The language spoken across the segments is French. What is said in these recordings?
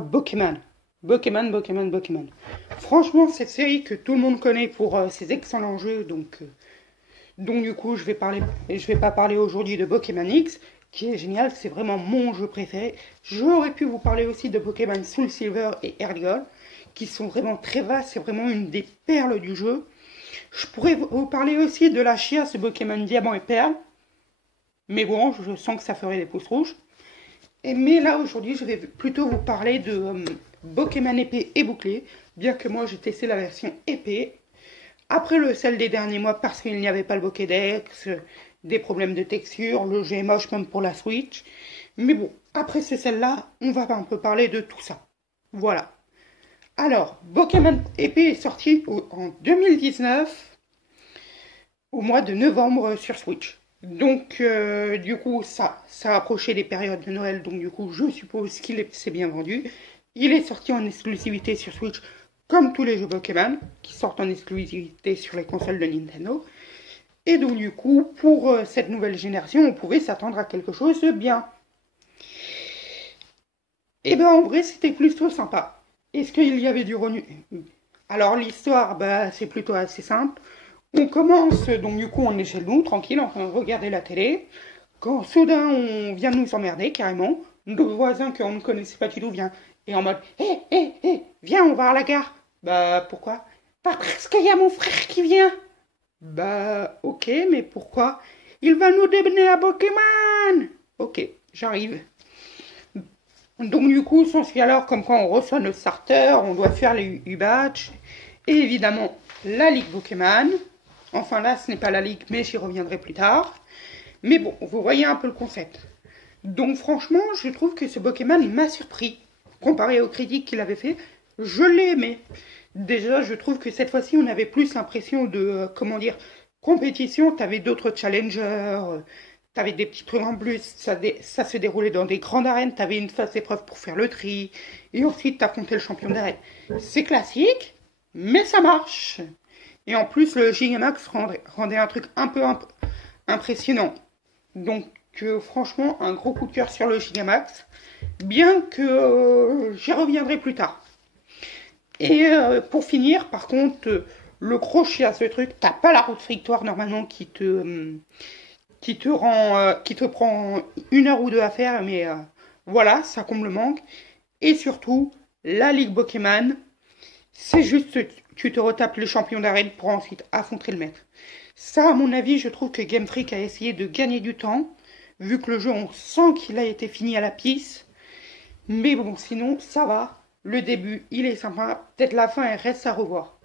à Pokémon. Pokémon. Franchement, cette série que tout le monde connaît pour ses excellents jeux, donc du coup, je vais pas parler aujourd'hui de Pokémon X, qui est génial, c'est vraiment mon jeu préféré. J'aurais pu vous parler aussi de Pokémon Soul Silver et Heart Gold, qui sont vraiment très vastes, c'est vraiment une des perles du jeu. Je pourrais vous parler aussi de la chiasse de Pokémon Diamant et Perle, mais bon, je sens que ça ferait des pouces rouges. Mais là, aujourd'hui, je vais plutôt vous parler de Pokémon épée et bouclier, bien que moi j'ai testé la version épée. Après celle des derniers mois, parce qu'il n'y avait pas le Pokédex, des problèmes de texture, le jeu est moche même pour la Switch. Mais bon, après c'est celle-là, on va un peu parler de tout ça. Voilà. Alors, Pokémon épée est sorti en 2019, au mois de novembre sur Switch. Donc, du coup, ça approchait les périodes de Noël, donc du coup, je suppose qu'il s'est bien vendu. Il est sorti en exclusivité sur Switch, comme tous les jeux Pokémon, qui sortent en exclusivité sur les consoles de Nintendo. Et donc, du coup, pour cette nouvelle génération, on pouvait s'attendre à quelque chose de bien. Et ben, en vrai, c'était plutôt sympa. Est-ce qu'il y avait du renu? Alors, l'histoire, bah, c'est plutôt assez simple. On commence, donc du coup on est chez nous, tranquille, en train de regarder la télé, quand soudain on vient nous emmerder carrément, notre voisin qu'on ne connaissait pas du tout vient, et en mode hé, viens, on va à la gare. Bah pourquoi? Bah parce qu'il y a mon frère qui vient. Bah ok, mais pourquoi? Il va nous démener à Pokémon. Ok, j'arrive. Donc du coup, s'ensuit alors comme quand on reçoit nos starters, on doit faire les U-Batch, et évidemment la Ligue Pokémon. Enfin là, ce n'est pas la Ligue, mais j'y reviendrai plus tard. Mais bon, vous voyez un peu le concept. Donc franchement, je trouve que ce Pokémon m'a surpris. Comparé aux critiques qu'il avait fait, je l'ai aimé. Déjà, je trouve que cette fois-ci, on avait plus l'impression de, comment dire, compétition. T'avais d'autres challengers, t'avais des petits trucs en plus. Ça se déroulait dans des grandes arènes. T'avais une phase d'épreuve pour faire le tri. Et ensuite, t'affrontais le champion d'arène. C'est classique, mais ça marche. Et en plus, le Gigamax rendait un truc un peu impressionnant. Donc, franchement, un gros coup de cœur sur le Gigamax. Bien que j'y reviendrai plus tard. Et pour finir, par contre, le crochet à ce truc, t'as pas la route victoire normalement qui te prend 1 heure ou deux à faire, mais voilà, ça comble le manque. Et surtout, la Ligue Pokémon, c'est juste, tu te retapes le champion d'arène pour ensuite affronter le maître. Ça, à mon avis, je trouve que Game Freak a essayé de gagner du temps, vu que le jeu, on sent qu'il a été fini à la pisse. Mais bon, sinon, ça va. Le début, il est sympa. Peut-être la fin, elle reste à revoir.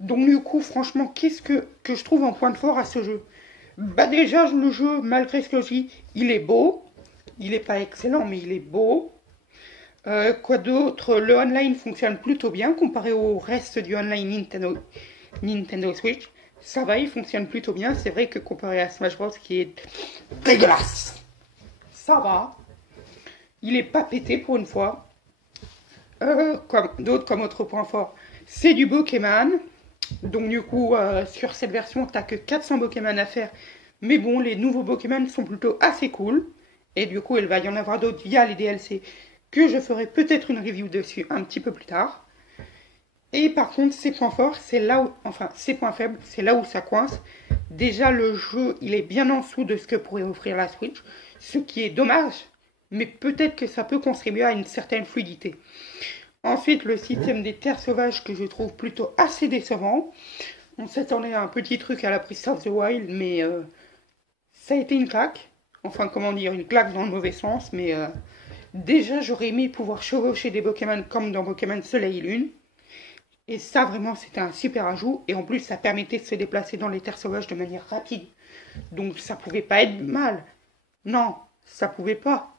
Donc du coup, franchement, qu'est-ce que je trouve en point de fort à ce jeu? Bah déjà, le jeu, malgré ce que je dis, il est beau. Il n'est pas excellent, mais il est beau. Quoi d'autre? Le online fonctionne plutôt bien comparé au reste du online Nintendo Switch. Ça va, il fonctionne plutôt bien. C'est vrai que comparé à Smash Bros qui est dégueulasse, ça va. Il est pas pété pour une fois. Comme autre point fort, c'est du Pokémon. Donc du coup, sur cette version, t'as que 400 Pokémon à faire. Mais bon, les nouveaux Pokémon sont plutôt assez cool. Et du coup, il va y en avoir d'autres via les DLC que je ferai peut-être une review dessus un petit peu plus tard. Et par contre, ses points forts, c'est là où, enfin, ses points faibles, c'est là où ça coince. Déjà, le jeu, il est bien en dessous de ce que pourrait offrir la Switch, ce qui est dommage, mais peut-être que ça peut contribuer à une certaine fluidité. Ensuite, le système des terres sauvages que je trouve plutôt assez décevant. On s'attendait à un petit truc à la Breath of the Wild, mais ça a été une claque. Enfin, comment dire, une claque dans le mauvais sens, mais déjà, j'aurais aimé pouvoir chevaucher des Pokémon comme dans Pokémon Soleil et Lune. Et ça, vraiment, c'était un super ajout. Et en plus, ça permettait de se déplacer dans les terres sauvages de manière rapide. Donc, ça pouvait pas être mal. Non, ça pouvait pas.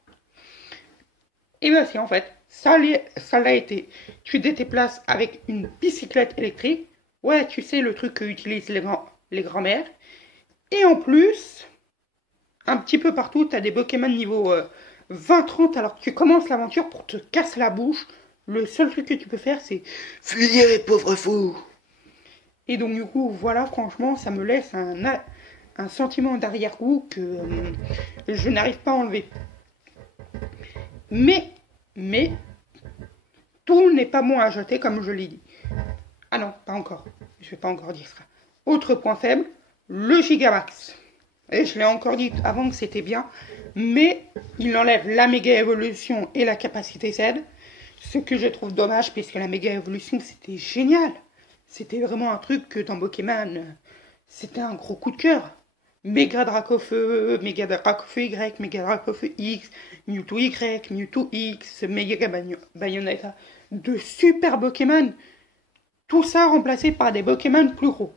Et bien, si, en fait, ça l'a été. Tu te déplaces avec une bicyclette électrique. Ouais, tu sais, le truc que utilisent les grands-mères. Et en plus, un petit peu partout, tu as des Pokémon niveau 20-30, alors que tu commences l'aventure pour te casser la bouche. Le seul truc que tu peux faire, c'est fuyez, pauvre fou. Et donc, du coup, voilà, franchement, ça me laisse un sentiment d'arrière-goût que je n'arrive pas à enlever. Mais, tout n'est pas bon à jeter comme je l'ai dit. Ah non, pas encore. Je vais pas encore dire ça. Autre point faible, le Gigamax. Et je l'ai encore dit avant que c'était bien, mais il enlève la méga évolution et la capacité Z, ce que je trouve dommage puisque la méga évolution c'était génial. C'était vraiment un truc que dans Pokémon, c'était un gros coup de cœur. Méga Dracofeu, Méga Dracofeu Y, Méga Dracofeu X, Mewtwo Y, Mewtwo X, Méga Bayonetta. De super Pokémon. Tout ça remplacé par des Pokémon plus gros.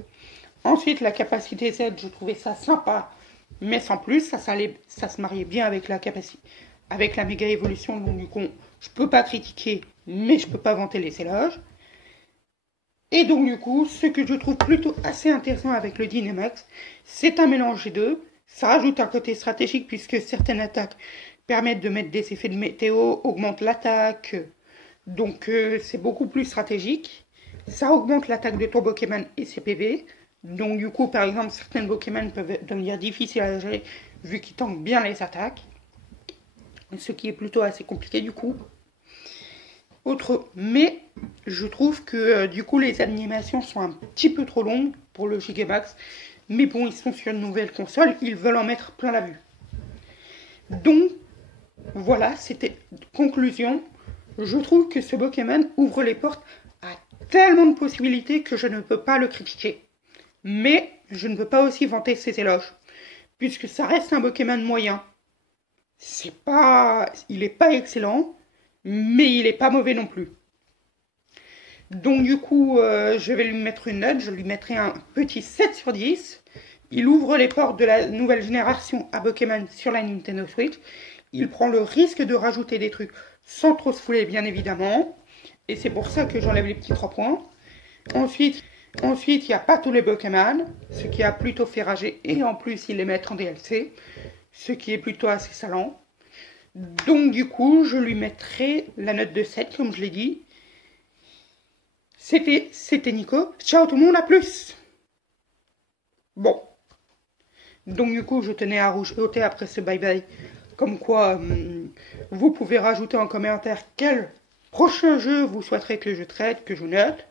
Ensuite, la capacité Z, je trouvais ça sympa, mais sans plus, ça se mariait bien avec la capacité, avec la méga évolution. Donc du coup, je peux pas critiquer, mais je peux pas vanter les éloges. Et donc du coup, ce que je trouve plutôt assez intéressant avec le Dynamax, c'est un mélange des deux. Ça rajoute un côté stratégique puisque certaines attaques permettent de mettre des effets de météo, augmentent l'attaque. Donc c'est beaucoup plus stratégique. Ça augmente l'attaque de ton Pokémon et ses PV. Donc du coup, par exemple, certaines Pokémon peuvent devenir difficiles à gérer vu qu'ils tankent bien les attaques. Ce qui est plutôt assez compliqué du coup. Mais je trouve que du coup les animations sont un petit peu trop longues pour le Gigamax. Mais bon, ils sont sur une nouvelle console, ils veulent en mettre plein la vue. Donc voilà, c'était conclusion. Je trouve que ce Pokémon ouvre les portes à tellement de possibilités que je ne peux pas le critiquer. Mais je ne peux pas aussi vanter ses éloges, puisque ça reste un Pokémon moyen. Il est pas excellent, mais il est pas mauvais non plus. Donc du coup, je vais lui mettre une note, je lui mettrai un petit 7 sur 10. Il ouvre les portes de la nouvelle génération à Pokémon sur la Nintendo Switch. Il prend le risque de rajouter des trucs sans trop se fouler, bien évidemment. Et c'est pour ça que j'enlève les petits 3 points. Ensuite, il n'y a pas tous les Pokémon, ce qui a plutôt fait rager. Et en plus, ils les mettent en DLC, ce qui est plutôt assez salant. Donc du coup, je lui mettrai la note de 7, comme je l'ai dit. C'était Nico. Ciao tout le monde, à plus. Bon. Donc du coup, je tenais à rajouter après ce bye-bye. Comme quoi, vous pouvez rajouter en commentaire quel prochain jeu vous souhaiterez que je traite, que je note.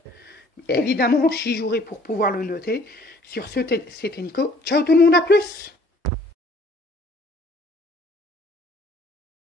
Évidemment, j'y jouerai pour pouvoir le noter. Sur ce, c'était Nico. Ciao tout le monde, à plus.